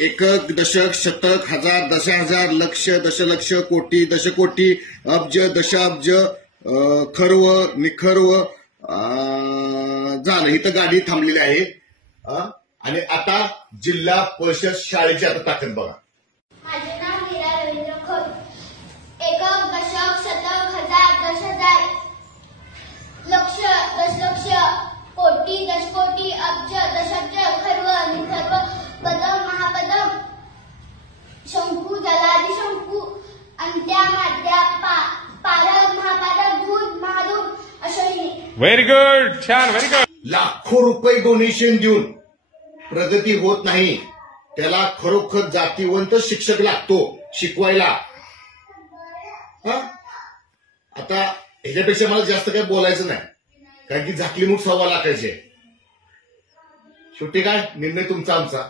एकक, दशक, शतक, हजार, दशहजार, लक्ष, दशलक्ष, कोटी, दशकोटी, अब्ज, दशाब्ज, खर्व, निखर्व झालं. इथं गाडी थांबलेली आहे. आणि आता जिल्हा परिषद शाळेची आता ताकद बघा. माझे नाव मीरा रवींद्र खोत. एकक, दशक, शतक, हजार, दशहजार, लक्ष, दशलक्ष, कोटी, दशकोटी, अब्ज, दशाब्ज, खर्व, निखर्व, पदम, महापदम, शंकू, जलादी शंकू, अंत्या, माद्या, पारद, महापारद, धूत, महाधूत, अश्विनी. Very good. छान. Very good. लाखो रुपये डोनेशन देऊन प्रगती होत नाही. त्याला खरोखर जातीवंत शिक्षक लागतो शिकवायला. आता ह्याच्यापेक्षा मला जास्त काही बोलायचं नाही, कारण की झाकली मूठ 1.25 लाखाची. शेवटी काय निर्णय तुमचा आमचा.